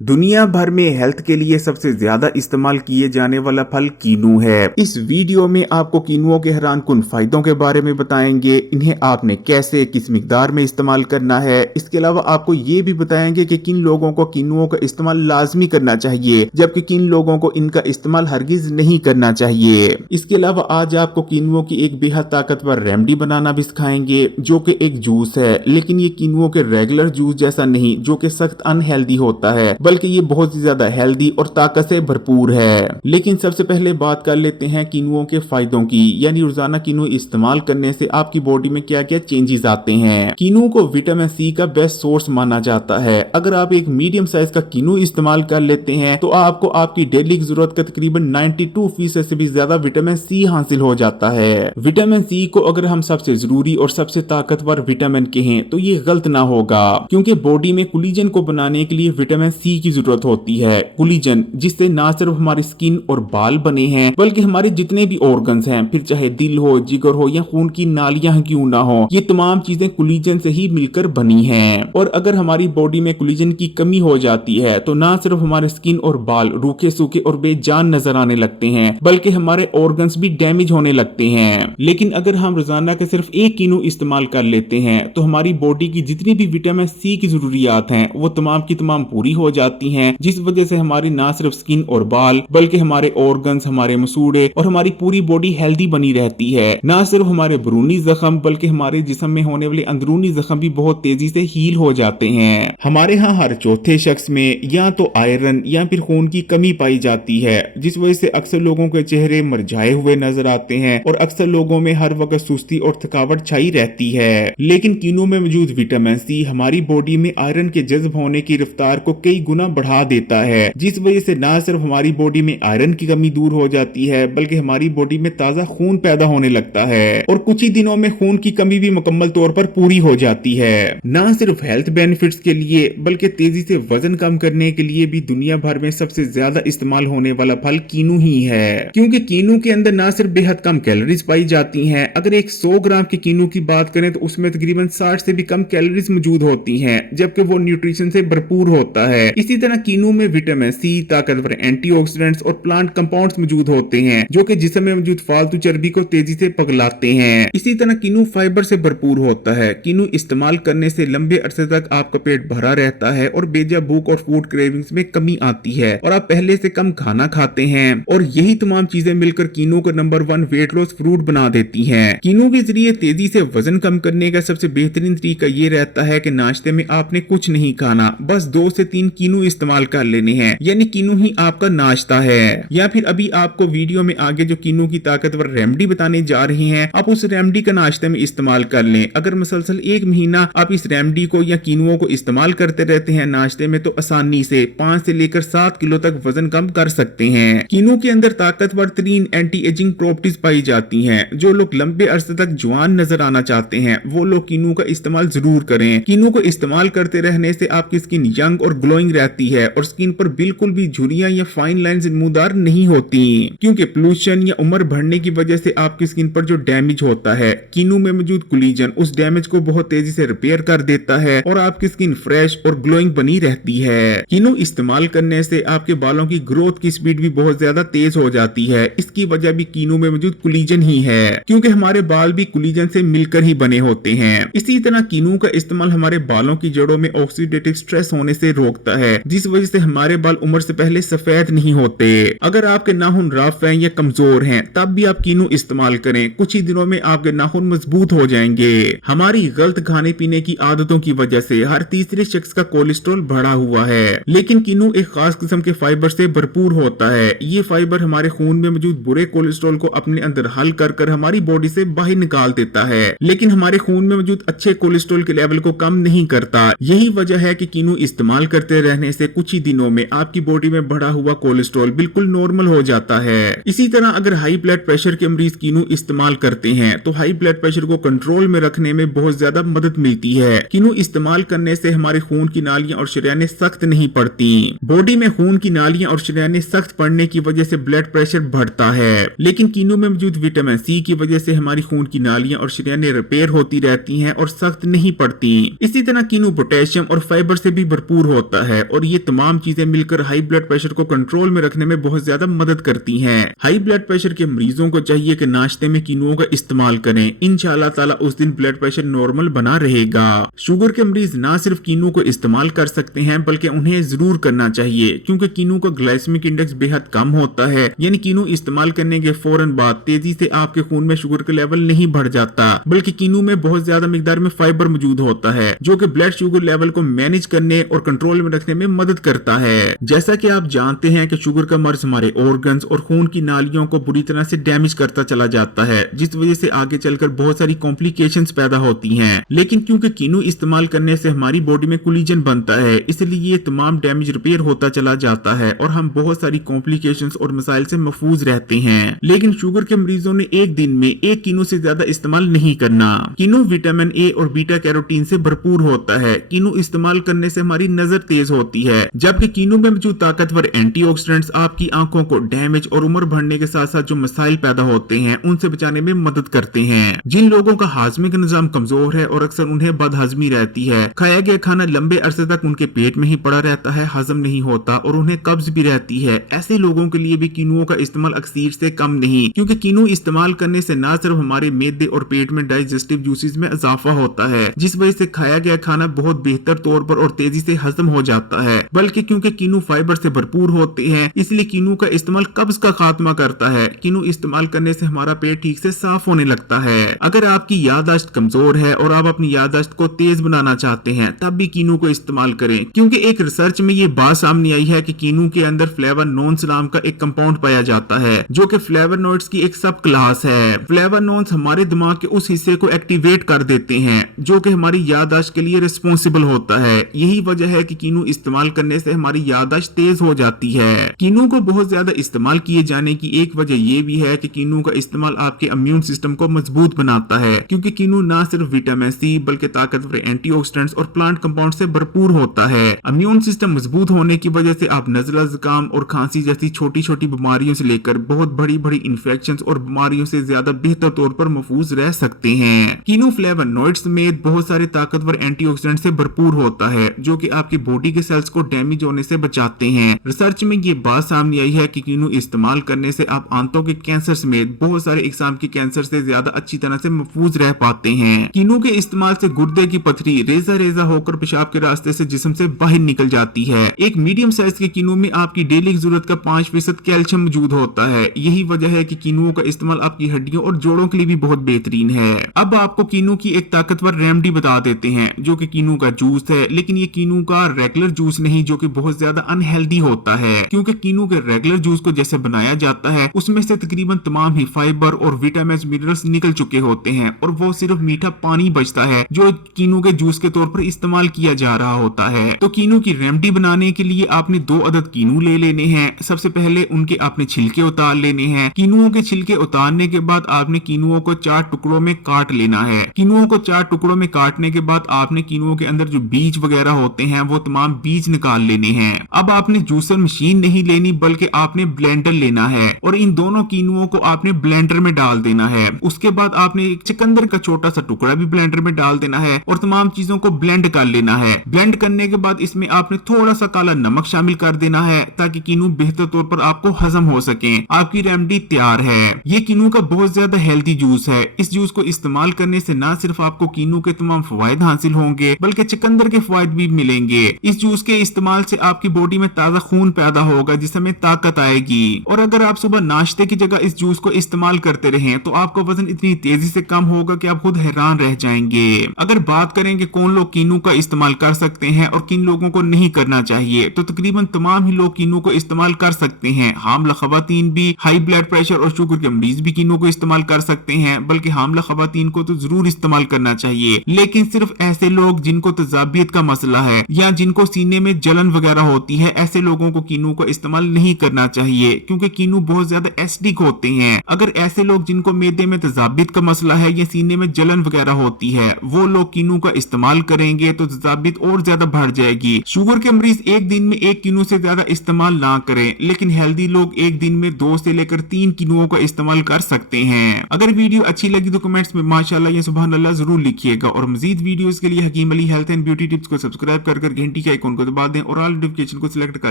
दुनिया भर में हेल्थ के लिए सबसे ज्यादा इस्तेमाल किए जाने वाला फल कीनू है। इस वीडियो में आपको कीनुओं के हैरान कुन फायदों के बारे में बताएंगे, इन्हें आपने कैसे किस मिकदार में इस्तेमाल करना है। इसके अलावा आपको ये भी बताएंगे कि किन लोगों को कीनुओं का इस्तेमाल लाजमी करना चाहिए जबकि किन लोगों को इनका इस्तेमाल हरगिज नहीं करना चाहिए। इसके अलावा आज आपको कीनुओं की एक बेहद ताकतवर रेमेडी बनाना भी सिखाएंगे जो कि एक जूस है, लेकिन ये कीनुओं के रेगुलर जूस जैसा नहीं जो कि सख्त अनहेल्दी होता है, बल्कि ये बहुत ही ज्यादा हेल्दी और ताकत से भरपूर है। लेकिन सबसे पहले बात कर लेते हैं कीनुओं के फायदों की, यानी रोजाना कीनू इस्तेमाल करने से आपकी बॉडी में क्या क्या चेंजेस आते हैं। कीनू को विटामिन सी का बेस्ट सोर्स माना जाता है। अगर आप एक मीडियम साइज का कीनू इस्तेमाल कर लेते हैं तो आपको आपकी डेली की जरूरत का तकरीबन 92% से भी ज्यादा विटामिन सी हासिल हो जाता है। विटामिन सी को अगर हम सबसे जरूरी और सबसे ताकतवर विटामिन कहें तो ये गलत ना होगा, क्योंकि बॉडी में कोलेजन को बनाने के लिए विटामिन सी की जरूरत होती है। कोलेजन जिससे ना सिर्फ हमारी स्किन और बाल बने हैं बल्कि हमारे जितने भी ऑर्गन्स हैं, फिर चाहे दिल हो, जिगर हो या खून की नालियां क्यों ना हो, ये तमाम चीजें कोलेजन से ही मिलकर बनी हैं। और अगर हमारी बॉडी में कोलेजन की कमी हो जाती है तो ना सिर्फ हमारे स्किन और बाल रूखे सूखे और बेजान नजर आने लगते हैं बल्कि हमारे ऑर्गन्स भी डैमेज होने लगते हैं। लेकिन अगर हम रोजाना के सिर्फ एक कीनू इस्तेमाल कर लेते हैं तो हमारी बॉडी की जितनी भी विटामिन सी की जरूरियात हैं वो तमाम की तमाम पूरी हो जाती हैं, जिस वजह से हमारी ना सिर्फ स्किन और बाल बल्कि हमारे ऑर्गन्स, हमारे मसूड़े और हमारी पूरी बॉडी हेल्दी बनी रहती है। ना सिर्फ हमारे बैरूनी जख्म बल्कि हमारे जिस्म में होने वाले अंदरूनी जख्म भी बहुत तेजी से हील हो जाते हैं। हमारे यहाँ हर चौथे शख्स में या तो आयरन या फिर खून की कमी पाई जाती है, जिस वजह से अक्सर लोगों के चेहरे मुरझाए हुए नजर आते हैं और अक्सर लोगों में हर वक्त सुस्ती और थकावट छाई रहती है। लेकिन कीनू में मौजूद विटामिन सी हमारी बॉडी में आयरन के जज्ब होने की रफ्तार को कई गुना बढ़ा देता है, जिस वजह से ना सिर्फ हमारी बॉडी में आयरन की कमी दूर हो जाती है बल्कि हमारी बॉडी में ताजा खून पैदा होने लगता है और कुछ ही दिनों में खून की कमी भी मुकम्मल तौर पर पूरी हो जाती है। ना सिर्फ हेल्थ बेनिफिट्स के लिए बल्कि तेजी से वजन कम करने के लिए भी दुनिया भर में सबसे ज्यादा इस्तेमाल होने वाला फल कीनू ही है, क्योंकि कीनू के अंदर ना सिर्फ बेहद कम कैलोरीज पाई जाती हैं। अगर एक 100 ग्राम के कीनू की बात करें तो उसमें तकरीबन 60 से भी कम कैलोरीज मौजूद होती हैं, जबकि वो न्यूट्रिशन से भरपूर होता है। इसी तरह कीनू में विटामिन सी, ताकतवर एंटीऑक्सीडेंट्स और प्लांट कंपाउंड्स मौजूद होते हैं जो कि जिस्म में मौजूद फालतू चर्बी को तेजी से पिघलाते हैं। इसी तरह कीनू फाइबर से भरपूर होता है। कीनू इस्तेमाल करने से लंबे अरसे तक आपका पेट भरा रहता है और बेजा भूख और फूड क्रेविंग्स में कमी आती है और आप पहले से कम खाना खाते हैं। और यही तमाम चीजें मिलकर कीनू को नंबर 1 वेट लॉस फ्रूट बना देती हैं। कीनू के जरिए तेजी से वजन कम करने का सबसे बेहतरीन तरीका ये रहता है कि नाश्ते में आपने कुछ नहीं खाना, बस 2 से 3 कीनू इस्तेमाल कर लेने हैं, यानी कीनू ही आपका नाश्ता है। या फिर अभी आपको वीडियो में आगे जो कीनू की ताकतवर रेमेडी बताने जा रहे हैं, आप उस रेमेडी का नाश्ते में इस्तेमाल कर लें। अगर मुसलसल 1 महीना आप इस रेमेडी को या कीनुओं को इस्तेमाल करते रहते हैं नाश्ते में तो आसानी से 5 से लेकर 7 किलो तक वजन कम कर सकते हैं। कीनू के अंदर ताकतवर तरीन एंटी एजिंग प्रॉपर्टीज पाई जाती हैं। जो लोग लंबे अरसे तक जवान नजर आना चाहते हैं वो लोग कीनू का इस्तेमाल जरूर करें। कीनू को इस्तेमाल करते रहने से आपकी स्किन यंग और ग्लोइंग रहती है और स्किन पर बिल्कुल भी झुर्रियां या फाइन लाइंस नमूदार नहीं होती, क्योंकि पोल्यूशन या उम्र बढ़ने की वजह से आपकी स्किन पर जो डैमेज होता है कीनू में मौजूद कोलेजन उस डैमेज को बहुत तेजी से रिपेयर कर देता है और आपकी स्किन फ्रेश और ग्लोइंग बनी रहती है। कीनू इस्तेमाल करने से आपके बालों की ग्रोथ की स्पीड भी बहुत ज्यादा तेज हो जाती है। इसकी वजह भी कीनू में मौजूद कोलेजन ही है, क्योंकि हमारे बाल भी कोलेजन से मिलकर ही बने होते हैं। इसी तरह कीनू का इस्तेमाल हमारे बालों की जड़ों में ऑक्सीडेटिव स्ट्रेस होने से रोकता है, जिस वजह से हमारे बाल उम्र से पहले सफेद नहीं होते। अगर आपके नाखून रफ हैं या कमजोर हैं तब भी आप कीनू इस्तेमाल करें, कुछ ही दिनों में आपके नाखून मजबूत हो जाएंगे। हमारी गलत खाने पीने की आदतों की वजह से हर तीसरे शख्स का कोलेस्ट्रॉल बढ़ा हुआ है, लेकिन कीनू एक खास किस्म के फाइबर से भरपूर होता है। ये फाइबर हमारे खून में मौजूद बुरे कोलेस्ट्रॉल को अपने अंदर हल कर हमारी बॉडी से बाहर निकाल देता है, लेकिन हमारे खून में मौजूद अच्छे कोलेस्ट्रॉल के लेवल को कम नहीं करता। यही वजह है कि कीनू इस्तेमाल करते रहने से कुछ ही दिनों में आपकी बॉडी में बढ़ा हुआ कोलेस्ट्रॉल बिल्कुल नॉर्मल हो जाता है। इसी तरह अगर हाई ब्लड प्रेशर के मरीज कीनू इस्तेमाल करते हैं तो हाई ब्लड प्रेशर को कंट्रोल में रखने में बहुत ज्यादा मदद मिलती है। कीनू इस्तेमाल करने से हमारे खून की नालियां और शरीयानें सख्त नहीं पड़ती। बॉडी में खून की नालियां और शरीयानें सख्त पड़ने की वजह से ब्लड प्रेशर बढ़ता है, लेकिन कीनू में मौजूद विटामिन सी की वजह से हमारी खून की नालियां और शरीयानें रिपेयर होती रहती हैं और सख्त नहीं पड़ती। इसी तरह कीनू पोटेशियम और फाइबर से भी भरपूर होता है और ये तमाम चीजें मिलकर हाई ब्लड प्रेशर को कंट्रोल में रखने में बहुत ज्यादा मदद करती हैं। हाई ब्लड प्रेशर के मरीजों को चाहिए कि नाश्ते में कीनुओं का इस्तेमाल करें, इंशाल्लाह ताला उस दिन ब्लड प्रेशर नॉर्मल बना रहेगा। शुगर के मरीज ना सिर्फ कीनू को इस्तेमाल कर सकते हैं बल्कि उन्हें जरूर करना चाहिए, क्योंकि कीनू का ग्लाइसेमिक इंडेक्स बेहद कम होता है, यानी कीनू इस्तेमाल करने के फौरन बाद तेजी से आपके खून में शुगर का लेवल नहीं बढ़ जाता, बल्कि कीनू में बहुत ज्यादा मिकदार में फाइबर मौजूद होता है जो कि ब्लड शुगर लेवल को मैनेज करने और कंट्रोल में रखने में मदद करता है। जैसा कि आप जानते हैं कि शुगर का मर्ज हमारे ऑर्गन्स और खून की नालियों को बुरी तरह से डैमेज करता चला जाता है, जिस वजह से आगे चलकर बहुत सारी कॉम्प्लिकेशंस पैदा होती हैं। लेकिन क्योंकि कीनू इस्तेमाल करने से हमारी बॉडी में कोलिजन बनता है, इसलिए ये तमाम डैमेज रिपेयर होता चला जाता है और हम बहुत सारी कॉम्प्लिकेशंस और मसाइल से महफूज रहते हैं। लेकिन शुगर के मरीजों ने एक दिन में एक कीनू से ज्यादा इस्तेमाल नहीं करना। कीनू विटामिन ए और बीटा कैरोटीन से भरपूर होता है। कीनू इस्तेमाल करने से हमारी नजर तेज होती है, जबकि कीनू में मौजूद ताकतवर एंटीऑक्सीडेंट्स आपकी आंखों को डैमेज और उम्र बढ़ने के साथ साथ जो मसाइल पैदा होते हैं उनसे बचाने में मदद करते हैं। जिन लोगों का हाजमे का निजाम कमजोर है और अक्सर उन्हें बदहजमी रहती है, खाया गया खाना लंबे अरसे तक उनके पेट में ही पड़ा रहता है, हजम नहीं होता और उन्हें कब्ज भी रहती है, ऐसे लोगों के लिए भी कीनुओं का इस्तेमाल अक्सीर से कम नहीं, क्योंकि कीनू इस्तेमाल करने से न सिर्फ हमारे मैदे और पेट में डाइजेस्टिव जूसेस में इजाफा होता है, जिस वजह से खाया गया खाना बहुत बेहतर तौर पर और तेजी से हजम हो जाता है, बल्कि क्योंकि कीनू फाइबर से भरपूर होते हैं इसलिए कीनू का इस्तेमाल कब्ज का खात्मा करता है। कीनू इस्तेमाल करने से हमारा पेट ठीक से साफ होने लगता है। अगर आपकी याददाश्त कमजोर है और आप अपनी याददाश्त को तेज बनाना चाहते हैं तब भी कीनू को इस्तेमाल करें, क्योंकि एक रिसर्च में ये बात सामने आई है कि कीनू के अंदर फ्लेवोनोन्स नाम का एक कंपाउंड पाया जाता है जो कि फ्लेवोनोइड्स की एक सब क्लास है। फ्लेवोनोन्स हमारे दिमाग के उस हिस्से को एक्टिवेट कर देते हैं जो कि हमारी याददाश्त के लिए रिस्पॉन्सिबल होता है। यही वजह है कि कीनू इस्तेमाल करने से हमारी याददाश्त तेज हो जाती है। कीनू को बहुत ज्यादा इस्तेमाल किए जाने की एक वजह यह भी है कि कीनू का इस्तेमाल आपके इम्यून सिस्टम को मजबूत बनाता है, क्योंकि कीनू न सिर्फ विटामिन सी बल्कि ताकतवर एंटीऑक्सीडेंट्स और प्लांट कंपाउंड से भरपूर होता है। इम्यून सिस्टम मजबूत होने की वजह से आप नज़ला, जुकाम और खांसी जैसी छोटी छोटी बीमारियों से लेकर बहुत बड़ी बड़ी इन्फेक्शंस और बीमारियों से ज्यादा बेहतर तौर पर महफूज रह सकते हैं। कीनू फ्लेवोनोइड्स समेत बहुत सारे ताकतवर एंटीऑक्सीडेंट से भरपूर होता है जो कि आपकी बॉडी के सेल्स को डैमेज होने से बचाते हैं। रिसर्च में ये बात सामने आई है कि कीनू इस्तेमाल करने से आप आंतों के कैंसर समेत बहुत सारे इकसाम के कैंसर से ज्यादा अच्छी तरह से महफूज रह पाते हैं। कीनू के इस्तेमाल से गुर्दे की पथरी रेजा रेजा होकर पेशाब के रास्ते से जिस्म से बाहर निकल जाती है। एक मीडियम साइज के कीनू में आपकी डेली जरूरत का 5% कैल्शियम मौजूद होता है। यही वजह है कि कीनुओं का इस्तेमाल आपकी हड्डियों और जोड़ों के लिए भी बहुत बेहतरीन है। अब आपको कीनू की एक ताकतवर रेमेडी बता देते हैं जो कि कीनू का जूस है, लेकिन ये कीनू का रेगुलर जूस नहीं जो कि बहुत ज्यादा अनहेल्दी होता है, क्योंकि कीनू के रेगुलर जूस को जैसे बनाया जाता है उसमें से तकरीबन तमाम ही फाइबर और विटामिन मिनरल्स निकल चुके होते हैं और वो सिर्फ मीठा पानी बचता है जो कीनू के जूस के तौर पर इस्तेमाल किया जा रहा होता है। तो कीनू की रेमेडी बनाने के लिए आपने 2 अदद कीनू ले लेने हैं। सबसे पहले उनके आपने छिलके उतार लेने हैं। कीनुओं के छिलके उतारने के बाद आपने कीनुओं को 4 टुकड़ों में काट लेना है। कीनुओं को 4 टुकड़ों में काटने के बाद आपने कीनुओं के अंदर जो बीज वगैरह होते हैं वो तमाम बीज निकाल लेने हैं। अब आपने जूसर मशीन नहीं लेनी बल्कि आपने ब्लेंडर लेना है और इन दोनों कीनुओं को आपने ब्लेंडर में डाल देना है। उसके बाद आपने एक चुकंदर का छोटा सा टुकड़ा भी ब्लेंडर में डाल देना है और तमाम चीजों को ब्लेंड कर लेना है। ब्लेंड करने के बाद इसमें आपने थोड़ा सा काला नमक शामिल कर देना है ताकि कीनू बेहतर तौर पर आपको हजम हो सके। आपकी रेमेडी तैयार है। ये कीनू का बहुत ज्यादा हेल्दी जूस है। इस जूस को इस्तेमाल करने से न सिर्फ आपको कीनू के तमाम फवायद हासिल होंगे बल्कि चुकंदर के फवायद भी मिलेंगे। इस जूस के इस्तेमाल से आपकी बॉडी में ताजा खून पैदा होगा जिसमें ताकत आएगी। और अगर आप सुबह नाश्ते की जगह इस जूस को इस्तेमाल करते रहें तो आपका वजन इतनी तेजी से कम होगा कि आप खुद हैरान रह जाएंगे। अगर बात करें कि कौन लोग कीनू का इस्तेमाल कर सकते हैं और किन लोगों को नहीं करना चाहिए तो तकरीबन तमाम ही लोग कीनू को इस्तेमाल कर सकते हैं। हामला खवातीन भी, हाई ब्लड प्रेशर और शुगर के मरीज भी कीनू को इस्तेमाल कर सकते हैं, बल्कि हामला खवातीन को तो जरूर इस्तेमाल करना चाहिए। लेकिन सिर्फ ऐसे लोग जिनको तजाबियत का मसला है या जिनको सीने में जलन वगैरह होती है ऐसे लोगों को कीनू को इस्तेमाल नहीं करना चाहिए क्योंकि कीनू बहुत ज्यादा एसिडिक होते हैं। अगर ऐसे लोग जिनको मैदे में तजाबियत का मसला है या सीने में जलन वगैरह होती है वो लोग कीनू का इस्तेमाल करेंगे तो तजाबियत और ज्यादा बढ़ जाएगी। शुगर के मरीज एक दिन में 1 कीनू से ज्यादा इस्तेमाल ना करें, लेकिन हेल्दी लोग एक दिन में 2 से लेकर 3 कीनुओं का इस्तेमाल कर सकते हैं। अगर वीडियो अच्छी लगी तो कमेंट्स में माशाल्लाह या सुभान अल्लाह जरूर लिखिएगा और मजीद वीडियोस के लिए Hakeem Ali health and beauty tips को सब्सक्राइब कर घंटी के आइकॉन को दबा दें और ऑल नोटिफिकेशन को सिलेक्ट कर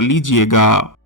लीजिएगा।